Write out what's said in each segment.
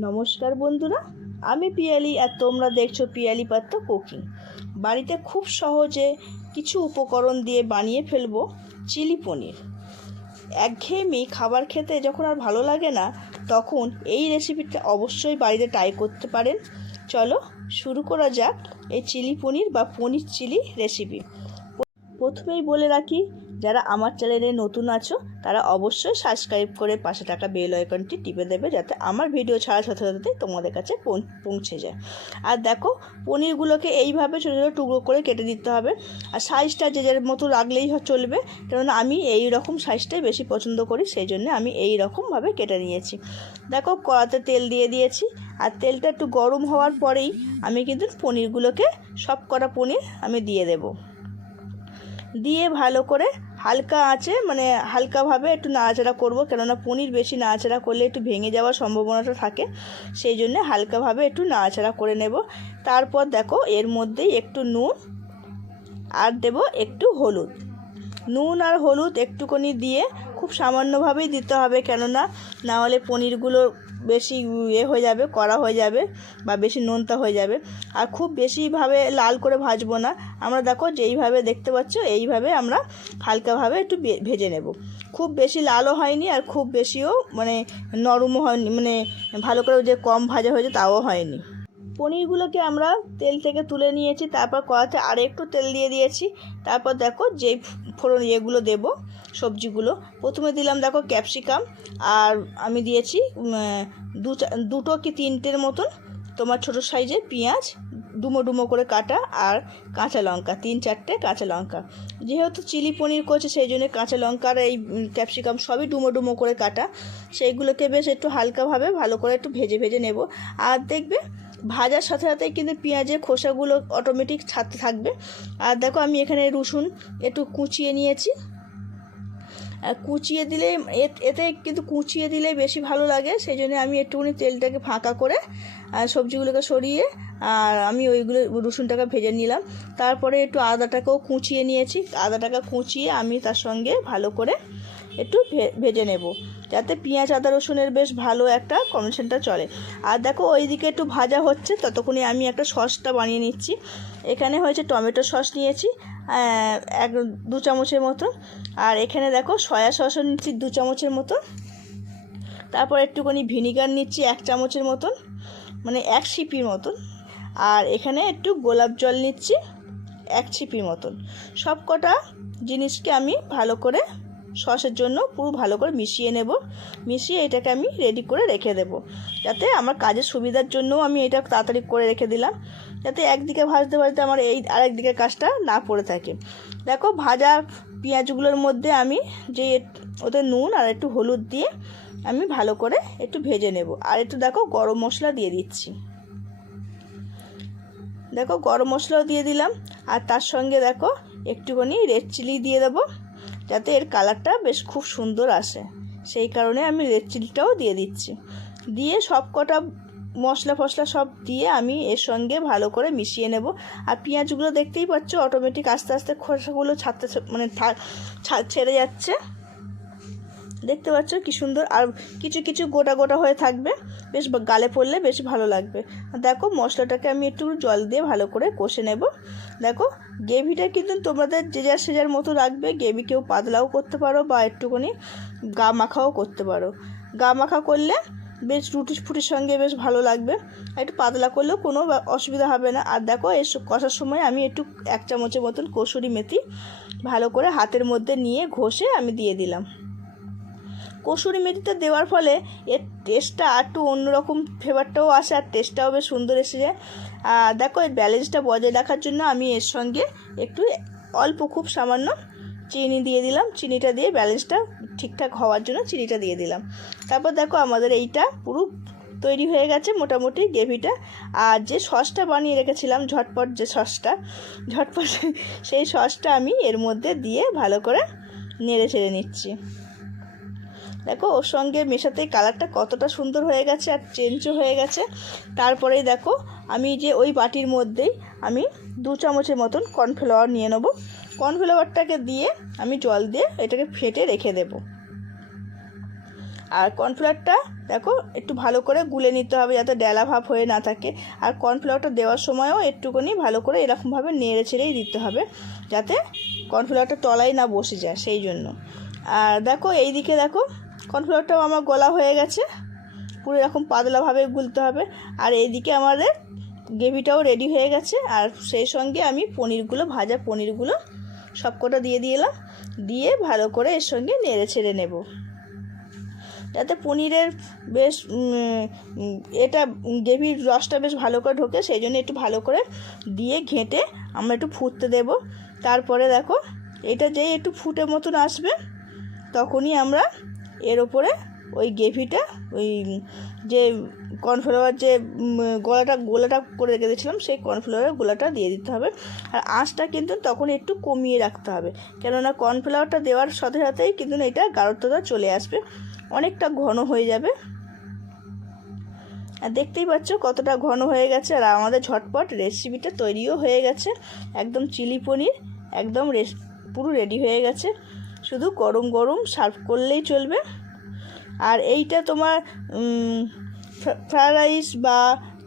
নমস্কার বন্ধুরা, আমি পিয়ালি আর তোমরা দেখছো পিয়ালি পাত্র কুকিং। বাড়িতে খুব সহজে কিছু উপকরণ দিয়ে বানিয়ে ফেলবো চিলি পনির। একঘেয়েমি খাবার খেতে যখন আর ভালো লাগে না, তখন এই রেসিপিটা অবশ্যই বাড়িতে ট্রাই করতে পারেন। চলো শুরু করা যাক এই চিলি পনির বা পনির চিলি রেসিপি। প্রথমেই বলে রাখি, যারা আমার চ্যানেলে নতুন আছো তারা অবশ্যই সাবস্ক্রাইব করে পাশে থাকা বেল আইকনটি টিপে দেবে, যাতে আমার ভিডিও ছাড়ার সাথে সাথে তোমাদের কাছে পৌঁছে যায়। আর দেখো, পনিরগুলোকে এইভাবে ছোটো ছোটো টুকরো করে কেটে দিতে হবে। আর সাইজটা যে যার মতো রাখলেই চলবে, কেননা আমি এই রকম সাইজটাই বেশি পছন্দ করি, সেই জন্য আমি এই রকমভাবে কেটে নিয়েছি। দেখো, কড়াতে তেল দিয়ে দিয়েছি, আর তেলটা একটু গরম হওয়ার পরেই আমি কিন্তু পনিরগুলোকে সব কটা পনির আমি দিয়ে দেবো। দিয়ে ভালো করে হালকা আঁচে হালকাভাবে একটু নাড়াচাড়া করব, কেননা পনির বেশি নাড়াচাড়া করলে একটু ভেঙে যাওয়ার সম্ভাবনাটা থাকে, সেই জন্য হালকাভাবে একটু নাড়াচাড়া করে নেব। তারপর দেখো, এর মধ্যেই একটু নুন আর দেব একটু হলুদ। নুন আর হলুদ একটুখানি দিয়ে খুব সামান্যভাবেই দিতে হবে, কেননা না হলে পনিরগুলো বেশি হয়ে যাবে, কড়া হয়ে যাবে বা বেশি নোনতা হয়ে যাবে। আর খুব বেশিভাবে লাল করে ভাজবো না, আমরা দেখো যেইভাবে দেখতে পাচ্ছ এইভাবে আমরা হালকাভাবে একটু ভেজে নেব। খুব বেশি লালও হয়নি আর খুব বেশিও নরমও হয়নি, ভালো করে যে কম ভাজা হয়েছে তাও হয়নি। পনিরগুলোকে আমরা তেল থেকে তুলে নিয়েছি, তারপর কড়াতে আর একটু তেল দিয়ে দিয়েছি। তারপর দেখো যেই ফোড়ন এগুলো দেবো, সবজিগুলো প্রথমে দিলাম দেখো ক্যাপসিকাম, আর আমি দিয়েছি দুটো কি তিনটের মতন তোমার ছোটো সাইজের পেঁয়াজ, ডুমো ডুমো করে কাটা, আর কাঁচা লঙ্কা 3-4টে কাঁচা লঙ্কা। যেহেতু চিলি পনির করছে সেই জন্য কাঁচা লঙ্কার এই ক্যাপসিকাম সবই ডুমো ডুমো করে কাটা, সেইগুলোকে বেশ একটু হালকাভাবে ভালো করে একটু ভেজে ভেজে নেব। আর দেখবে ভাজার সাথে সাথে কিন্তু পেঁয়াজের খোসাগুলো অটোমেটিক ছাড়তে থাকবে। আর দেখো, আমি এখানে রসুন একটু কুচিয়ে নিয়েছি। কুচিয়ে দিলে এতে কিন্তু কুচিয়ে দিলে বেশি ভালো লাগে, সেই জন্য আমি একটুখানি তেলটাকে ফাঁকা করে সবজিগুলোকে সরিয়ে আর আমি ওইগুলো রসুনটাকে ভেজে নিলাম। তারপরে একটু আদাটাকেও কুচিয়ে নিয়েছি, আদাটাকে কুচিয়ে আমি তার সঙ্গে ভালো করে একটু ভেজে নেব, যাতে পেঁয়াজ আদা রসুনের বেশ ভালো একটা কম্বিনেশনটা চলে। আর দেখো, ওইদিকে একটু ভাজা হচ্ছে, ততক্ষণে আমি একটা সসটা বানিয়ে নিচ্ছি। এখানে হয়েছে টমেটো সস নিয়েছি 1-2 চামচের মতো, আর এখানে দেখো সয়া সসও নিচ্ছি 2 চামচের মতো। তারপর একটুখানি ভিনিগার নিচ্ছি 1 চামচের মতন, 1 ছিপির মতন। আর এখানে একটু গোলাপ জল নিচ্ছি 1 ছিপির মতন। সব কটা জিনিসকে আমি ভালো করে সসের জন্য পুরো ভালো করে মিশিয়ে নেব। মিশিয়ে এটাকে আমি রেডি করে রেখে দেব, যাতে আমার কাজের সুবিধার জন্য আমি এটা তাড়াতাড়ি করে রেখে দিলাম, যাতে একদিকে ভাজতে ভাজতে আমার এই আরেক দিকের কাজটা না পড়ে থাকে। দেখো, ভাজা পেঁয়াজগুলোর মধ্যে আমি যে ওতে নুন আর একটু হলুদ দিয়ে আমি ভালো করে একটু ভেজে নেব। আর একটু দেখো গরম মশলা দিয়ে দিচ্ছি, দেখো গরম মশলাও দিয়ে দিলাম। আর তার সঙ্গে দেখো একটুখানি রেড চিলি দিয়ে দেবো, যাতে এর কালারটা বেশ খুব সুন্দর আসে, সেই কারণে আমি রেড চিলিটাও দিয়ে দিচ্ছি। দিয়ে সব কটা মশলা ফসলা সব দিয়ে আমি এর সঙ্গে ভালো করে মিশিয়ে নেব। আর পেঁয়াজগুলো দেখতেই পাচ্ছ অটোমেটিক আস্তে আস্তে খোসাগুলো ছাড়তে ছেড়ে যাচ্ছে, দেখতে পাচ্ছ কি সুন্দর। আর কিছু কিছু গোটা গোটা হয়ে থাকবে, বেশ গালে পড়লে বেশ ভালো লাগবে। দেখো, মশলাটাকে আমি একটু জল দিয়ে ভালো করে কষে নেব। দেখো, গ্রেভিটা কিন্তু তোমাদের যে যার সে যার মতো রাখবে, গ্রেভি কেউ পাতলাও করতে পারো বা একটুখানি গা মাখাও করতে পারো। গা মাখা করলে বেশ রুটি ফুটির সঙ্গে বেশ ভালো লাগবে, একটু পাতলা করলেও কোনো অসুবিধা হবে না। আর দেখো, এই কষার সময় আমি একটু 1 চামচের মতন কসুরি মেথি ভালো করে হাতের মধ্যে নিয়ে ঘষে আমি দিয়ে দিলাম। কসুরি মেথিটা দেওয়ার ফলে এর টেস্টটা একটু অন্যরকম, ফ্লেভারটাও আসে আর টেস্টটাও বেশ সুন্দর এসে যায়। দেখো, এই ব্যালেন্সটা বজায় রাখার জন্য আমি এর সঙ্গে একটু অল্প খুব সামান্য চিনি দিয়ে দিলাম। চিনিটা দিয়ে ব্যালেন্সটা ঠিকঠাক হওয়ার জন্য চিনিটা দিয়ে দিলাম। তারপর দেখো, আমাদের এইটা পুরো তৈরি হয়ে গেছে মোটামুটি গ্রেভিটা। আর যে সসটা বানিয়ে রেখেছিলাম ঝটপট, যে সসটা ঝটপট, সেই সসটা আমি এর মধ্যে দিয়ে ভালো করে নেড়ে ছেড়ে নিচ্ছি। দেখো, ওর সঙ্গে মেশাতে কালারটা কতটা সুন্দর হয়ে গেছে আর চেঞ্জও হয়ে গেছে। তারপরেই দেখো, আমি যে ওই বাটির মধ্যেই আমি 2 চামচের মতন কর্নফ্লাওয়ার নিয়ে নেব। কর্নফ্লাওয়ারটাকে দিয়ে আমি জল দিয়ে এটাকে ফেটে রেখে দেব। আর কর্নফ্লাওয়ারটা দেখো একটু ভালো করে গুলে নিতে হবে যাতে ডেলা ভাব হয়ে না থাকে। আর কর্নফ্লাওয়ারটা দেওয়ার সময়ও একটুখানি ভালো করে এরকমভাবে নেড়ে ছেড়েই দিতে হবে যাতে কর্নফ্লাওয়ারটা তলায় না বসে যায়, সেই জন্য। আর দেখো এইদিকে দেখো কর্নফ্লাওয়ারটাও আমার গলা হয়ে গেছে, পুরো এরকম পাতলাভাবে গুলতে হবে। আর এইদিকে আমাদের গ্রেভিটাও রেডি হয়ে গেছে। আর সেই সঙ্গে আমি পনিরগুলো, ভাজা পনিরগুলো সবকটা দিয়ে দিলাম, দিয়ে ভালো করে এর সঙ্গে নেড়ে ছেড়ে নেব যাতে পনিরের বেশ এটা গ্রেভির রসটা বেশ ভালো করে ঢোকে, সেই জন্য একটু ভালো করে দিয়ে ঘেঁটে আমরা একটু ফুটতে দেব। তারপরে দেখো এটা যেই একটু ফুটে মতন আসবে তখনই আমরা এর ওপরে ওই গ্রেভিটা, ওই যে কর্নফ্লাওয়ার যে গোলাটা করে রেখে দিয়েছিলাম সেই কর্নফ্লাওয়ারের গোলাটা দিয়ে দিতে হবে। আর আঁচটা কিন্তু তখন একটু কমিয়ে রাখতে হবে, কেননা কর্নফ্লাওয়ারটা দেওয়ার সাথে সাথেই কিন্তু এটা গাঢ়ত্বটা চলে আসবে, অনেকটা ঘন হয়ে যাবে। আর দেখতেই পাচ্ছ কতটা ঘন হয়ে গেছে। আর আমাদের ঝটপট রেসিপিটা তৈরিও হয়ে গেছে, একদম চিলি পনির একদম পুরো রেডি হয়ে গেছে, শুধু গরম গরম সার্ভ করলেই চলবে। আর এইটা তোমার ফ্রায়েড রাইস বা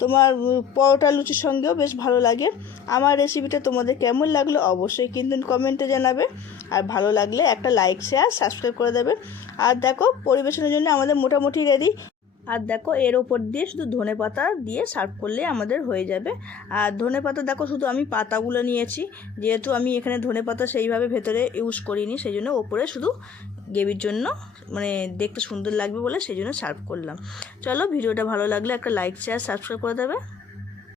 তোমার পরোটা লুচির সঙ্গেও বেশ ভালো লাগে। আমার রেসিপিটা তোমাদের কেমন লাগলো অবশ্যই কিন্তু কমেন্টে জানাবে। আর ভালো লাগলে একটা লাইক, শেয়ার, সাবস্ক্রাইব করে দেবে। আর দেখো পরিবেশনের জন্য আমাদের মোটামুটি রেডি। আর দেখো এর ওপর দিয়ে শুধু ধনেপাতা দিয়ে সার্ভ করলে আমাদের হয়ে যাবে। আর ধনেপাতা দেখো শুধু আমি পাতাগুলো নিয়েছি, যেহেতু আমি এখানে ধনেপাতা সেইভাবে ভেতরে ইউজ করিনি, সেই জন্য ওপরে শুধু গ্রেভির জন্য মানে দেখতে সুন্দর লাগবে বলে সেই জন্য সার্ভ করলাম। চলো ভিডিওটা ভালো লাগলে একটা লাইক, শেয়ার, সাবস্ক্রাইব করে দেবে।